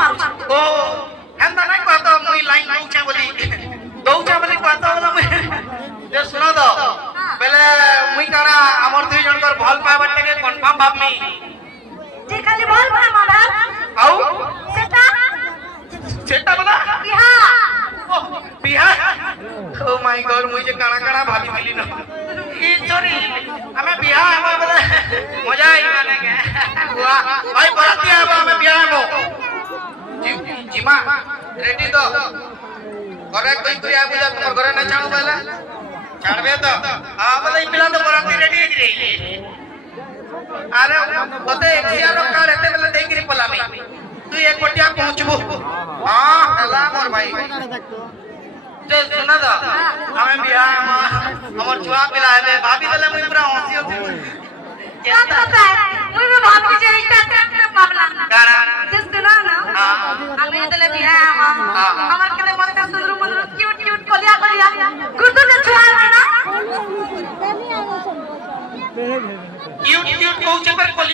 मारू ओ हेंदा नहीं कहतो मुई लाइन दौचे बोली कहतो बोला मुई जे सुनो दो पहले मुई काना हमर दुई जनकर भल पाइबार टेके कंफर्म भाबमी जे खाली बोल बा मामा आउ सेटा सेटा बोला बिहा बिहा ओ माय गॉड मुई जे काना काना भाबी मिली न ई सॉरी हमें बिहा हमें बोले मजा आई माने के वाह भाई बराती आबा हमें बिहा हो जीमा रेडी तो घरे कोई कोई आ बुझा तुम घरे न छाणू पहले छाड़बे तो हां बोले पिला तो बराती रेडी है रे अरे तते एखियारो कार्ड हेते बेले देई करी पलामी तू एक पटिया पहुंचबो हां हला मोर भाई जे सुना दा हमें बिया हमर छुआ पिला है भाभी बोले मुई पूरा हंसी हंसी क्या पता है मुई में भाभी जे रिश्ता के मामला गाना जिस सुना ना हमें दले बिहा हमर के मन का सुंदर मंदर क्यूट क्यूट कोलिया कोलिया गुड्डू ने छुआ ना क्यूट क्यूट कहू छे पर